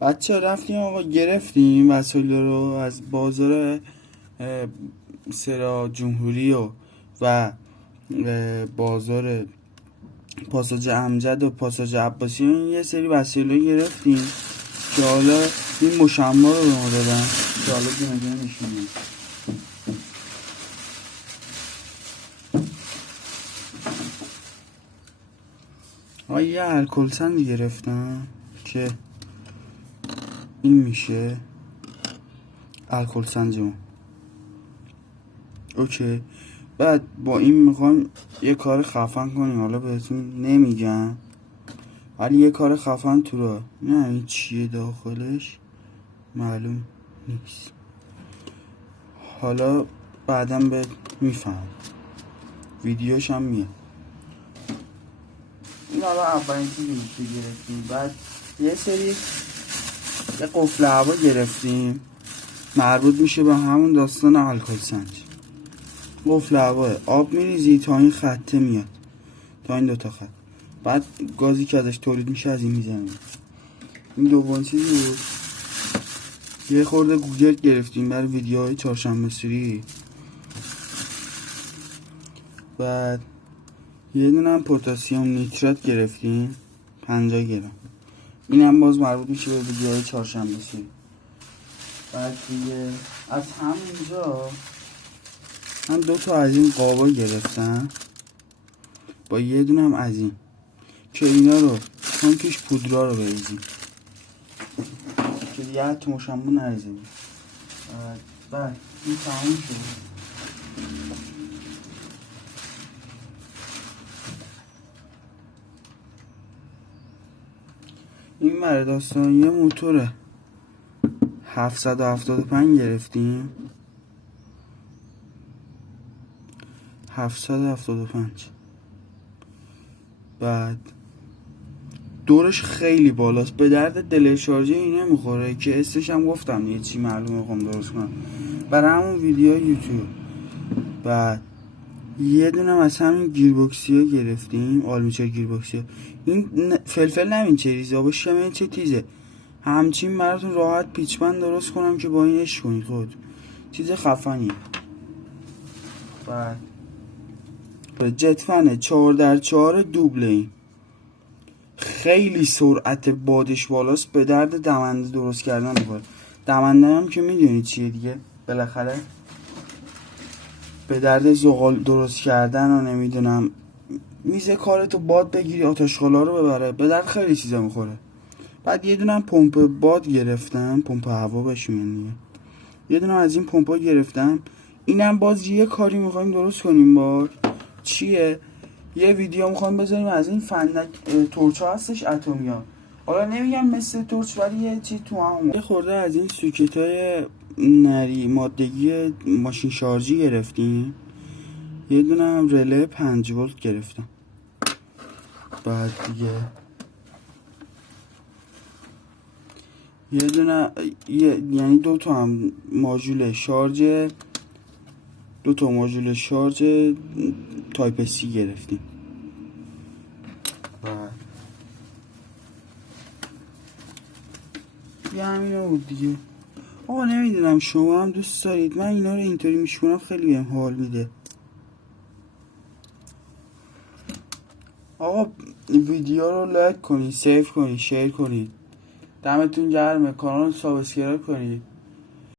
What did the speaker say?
بچه رفتیم آقا گرفتیم وسایل رو از بازار سرا جمهوری و بازار پاساژ امجد و پاساژ عباسی یه سری وسایل رو گرفتیم که حالا این مشما رو به ما دادن که حالا دونه دونه میشونیم. یه الکل سنج گرفتم که این میشه الکل سنجمون. اوکی، بعد با این میخوام یه کار خفن کنیم، حالا بهتون نمیگم ولی یه کار خفن تو را نه این چیه داخلش معلوم نیست، حالا بعدم به میفهم ویدیوش هم میاد. این حالا اولین چیزی که گرفتیم. بعد یه سری یه قفل هوا گرفتیم مربوط میشه به همون داستان الکل سنج. قفل هوا آب میریزی تا این خطه میاد، تا این دوتا خط، بعد گازی که ازش تولید میشه از این میزنیم. این دومین چیزی بود. یه خورده گوگل گرفتیم برای ویدیوهای چهارشنبه سوری. بعد یه دونه هم پتاسیم نیترات گرفتیم 50 گرم، این هم باز مربوط میشه به ویدیوهای چهارشنبه سوری. بعد دیگه از همینجا من 2 تا از این قابا گرفتم با یه دونه هم از این که اینا رو چون توش پودرا رو بریزیم که دیگه حتی مشمو نریزه بود. بعد این تمام شد. این بره داستان یه موتور 775 گرفتیم 775. بعد دورش خیلی بالاست، به درد دل شارژه این نمیخوره که استش هم گفتم یه چی معلومه میخوام درست کنم برای همون ویدیو یوتیوب. بعد یه دونه از همین گیربکسی ها گرفتیم آلمیچر گیربکسی ها. این فلفل نمین چه ریزه باشه چه تیزه همچین براتون راحت پیچمن درست کنم که با این اش کنید خود چیز خفنیه. بعد جتفن 4x4 دوبله، این خیلی سرعت بادش بالاست، به درد دمنده درست کردن میخوره. دمنده هم که میدونید چیه دیگه، بالاخره به درد زغال درست کردن و نمیدونم میز کارتو باد بگیری آتشخالا رو ببره، به درد خیلی چیزا میخوره. بعد یه دونه پمپ باد گرفتم، پمپ هوا بهش میگن، یه دونه از این پمپا گرفتم. اینم باز یه کاری میخوایم درست کنیم با چیه، یه ویدیو میخوایم بذاریم از این فندک تورچا هستش اتمیا، حالا نمیگم مثل تورچ ولی یه چی تو هم یه خورده از این سوکت های نری مادگی ماشین شارژی گرفتیم. یه دونه هم رله 5 ولت گرفتم. بعد دیگه یه دونه یعنی 2 تا هم ماژول شارژ 2 تا ماژول شارژ تایپ سی گرفتیم. یه همینا بود دیگه. آقا نمیدونم شما هم دوست دارید من اینا رو اینطوری میشونم خیلی بهم حال میده. آقا ویدیو رو لایک کنید، سیو کنید، شیر کنید، دمتون گرمه، کانال رو سابسکرایب کنید.